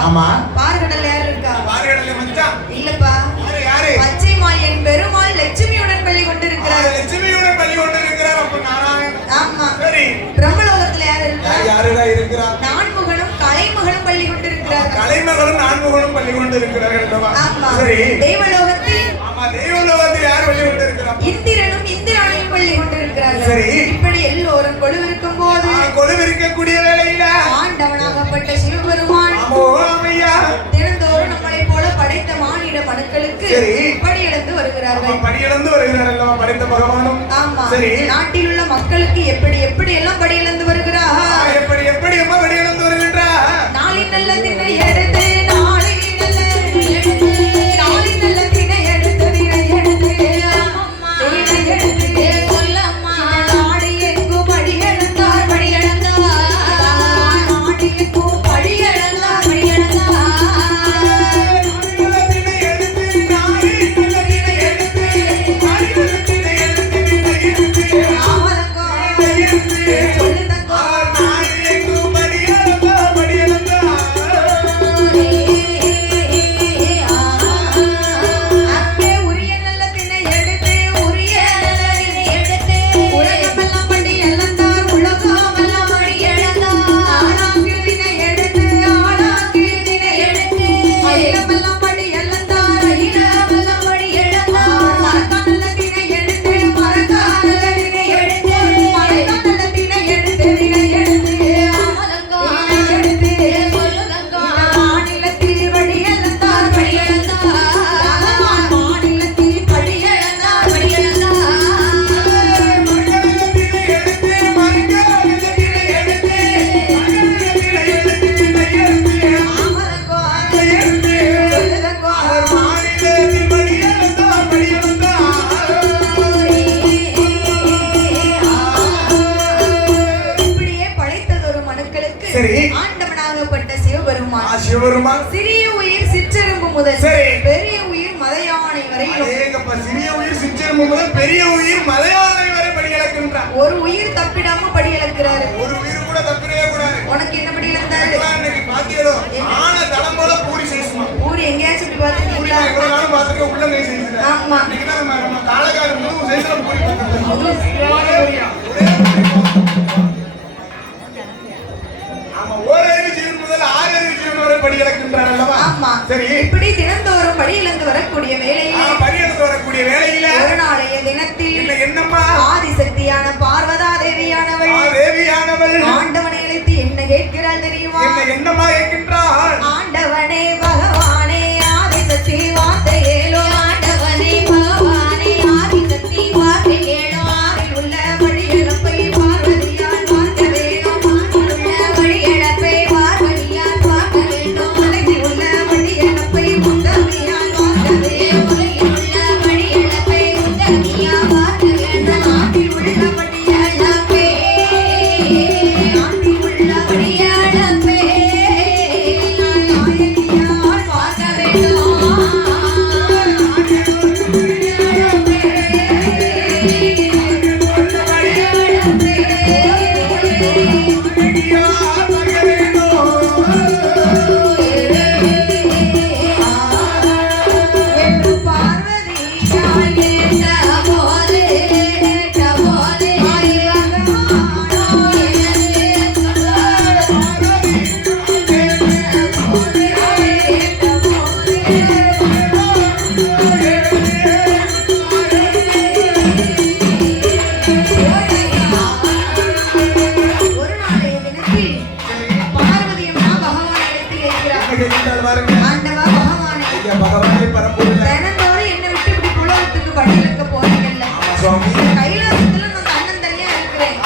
இருக்கா. ஆமா. பார்கடல்ல யார் இருக்கா? பார்கடல்ல மச்சான் இல்லப்பா. யாரு? பச்சைமால் என் பெருமாள் லட்சுமியுடன் பள்ளி கொண்டிருக்கிறார். லட்சுமியுடன் பள்ளி கொண்டிருக்கிறார். அப்ப நாராயணன். ஆமா. சரி. பிரம்மலோகத்துல யார் இருக்கா? யாருடா இருக்கறா? நான்முகனும் கலைமகனும் பள்ளி கொண்டிருக்கிறார். கலைமகனும் நான்முகனும் பள்ளி கொண்டிருக்கிறார்கள் அல்லவா? ஆமா. சரி. தேவலோகத்தில் ஆமா, தேவலோகத்தில் யார் பள்ளி கொண்டிருக்கிறா? இந்திரனும் இந்திராணியும் பள்ளி கொண்டிருக்கிறார்கள். சரி. இப்படி எல்லோரும் கொலுவிருக்கும் போது கொலுவிருக்கக்கூடிய வேளையில ஆண்டவனாகப்பட்ட சிவபெருமான் தினந்தோறும் நம்மளை போல படைத்த மானிட மனுக்களுக்கு படியிழந்து வருகிறார்கள். படியிழந்து வருகிறார்கள் படைத்த பகவானும். ஆமா. சரி. நாட்டில் உள்ள மக்களுக்கு எப்படி எப்படி எல்லாம் படியிழந்து வருகிறார். எப்படி எப்படி எல்லாம் படியிழந்து வருகின்றார். நாளின் நல்ல தினை எடுத்து நாளின் நல்ல எடுத்து நாளின் நல்ல தினை எடுத்து தினை எடுத்து அம்மா தினை எடுத்து சொல்லம்மா நாடி எங்கு படியிழந்தார் படியிழந்தார் நாடி எங்கு படியிழந்தார் படியிழந்தார் சிவபெருமான் சிறிய உயிர் சிற்றெரும்பு முதல் பெரிய உயிர் மதையானை வரையிலும் சிறிய உயிர் சிற்றெரும்பு முதல் பெரிய உயிர் மதையானை வரை படி இழக்கின்றார். ஒரு உயிர் தப்பிடாம படி இழக்கிறாரு. ஒரு உயிர் கூட தப்பிடவே கூடாது. உனக்கு என்ன படி இழந்தாரு? இன்னைக்கு பாத்தீங்களோ ஆன தடம் போல பூரி செய்யுமா. பூரி எங்கேயாச்சும் போய் பாத்துட்டீங்களா? எவ்வளவு நாளும் பாத்துக்க உள்ள நெய் செய்யுது. ஆமா. இன்னைக்கு நம்ம காலகால முழு செய்யற பூரி பாத்துட்டோம். இப்படி தினந்தோறும் படியிழந்து வரக்கூடிய வேளையில ஒரு நாளைய தினத்தில் என்னம்மா ஆதிசக்தியான பார்வதா தேவியானவள் ஆண்டவனை அழைத்து என்ன கேட்கிறாள் தெரியுமா? என்னம்மா கேட்கின்றாள்? ஆண்டவனே பகவானே ஆதிசக்தி வார்த்தை கேளோ. ஆண்டவனே பகவானே ஆதிசக்தி வார்த்தை கேளோ. ஆறில் உள்ள படியிழப்பை பார்வதியால் பார்க்க வேணும். ஆறில் உள்ள படியிழப்பை பார்வதியால் பார்க்க வேண்டும். உலகில் உள்ள படியிழப்பை உத்தமியால் பார்க்க வேண்டும். உலகில் உள்ள படியிழப்பை உத்தமியால் பார்க்க வேண்டும். ஆற்றில் உள்ள படியிழப்பை ஆற்றில் உள்ள படியிழப்பை நாயகியால் பார்க்க வேண்டும். என்று பார்வதியால் கேட்ட போது பகவானோ எனக்கு சொன்னார். ஒரு நாளைய தினத்தில் பார்வதி அம்மா பகவானை அழைத்து கேட்கிறார். ஆண்டவா பகவானே, தினந்தோறும் என்னை விட்டு இப்படி புலவத்துக்கு படி இழக்க போறீங்கல்ல. கைலாசத்துல நான் தன்னந்தனியா இருக்கிறேன்.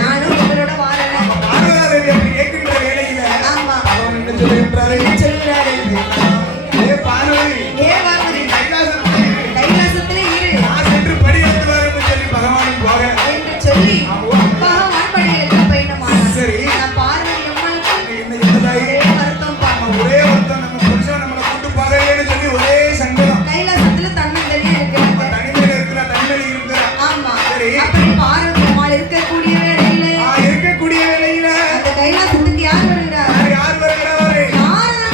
நானும் இவரோட வாழறேன். ஆமா. என்ன சொல்றாரு? ஏ பார்வதி, கைலாசத்துல இரு என்று சொல்லி பகவான் படி இழக்க பயணமானார். நான் பார்வதி அம்மாளுக்கு ஒரே வருத்தம் நம்ம புருஷன் நம்மளை கூட்டு பாதையிலேன்னு சொல்லி ஒரே சங்கடம். கைலாசத்துல தன்னந்தனியா இருக்கிறாங்க. தனிமையில இருக்கிற ஆமா. அப்படி பார்வதி அம்மாள் இருக்கக்கூடிய வேளையில இருக்கக்கூடிய வேளையில அந்த கைலாசத்துக்கு யார் வருகிறார்? யார் வருகிறாரு? நாரதன்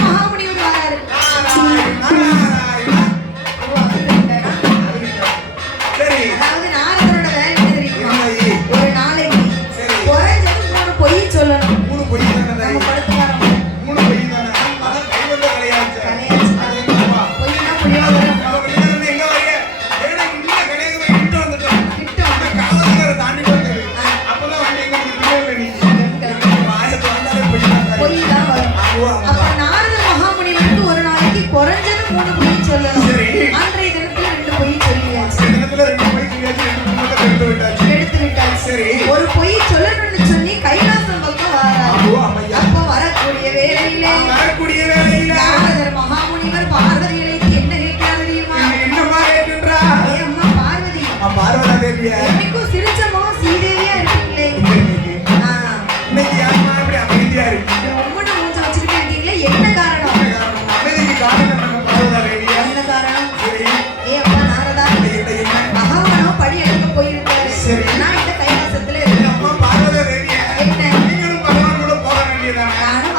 தான் வரும். அப்ப நாரத மகாமுனிவருக்கு ஒரு நாளைக்கு குறைஞ்சது 3 பொய் சொல்லணும். சரி. அன்றைய தினத்துல 2 பொய் சொல்லியாச்சு. இந்த இடத்துல 2 பொய் சொல்லியாச்சு, 2 குடும்பத்தை எடுத்து விட்டாச்சு. எடுத்து விட்டாச்சு. சரி. ஒரு பொய் சொல்லணும்னு சொல்லி கைலாசம் பக்கம் வராரு. அப்ப வரக்கூடிய வேளையிலே நாரதர் மகாமுனிவர் பார்வதி அழைத்து என்ன கேட்கிறார் தெரியுமா? என்னமா கேட்கின்றா? ஏ அம்மா பார்வதி, பார்வதா தேவியா என்னைக்கும் சிரிச்ச முகம் ஸ்ரீதேவியா இருக்கீங்களே. இன்னைக்கு யாருமா இப்படி அமைதியா இருக்கு? உம்மனை மூஞ்ச வச்சுக்கிட்டு இருக்கீங்களே, என்ன காரணம்? அமைதிக்கு காரணம் என்ன பார்வதா தேவியா? என்ன காரணம்? சரி. ஏ அப்பா நாரதா, என்ன? மகாவனோ படி எடுக்க போயிருக்காரு. சரி. நான் இந்த கைலாசத்துல இருக்கேன். அம்மா பார்வதா தேவியா, என்ன? நீங்களும் பகவான் கூட போக வேண்டியதானே? நானும்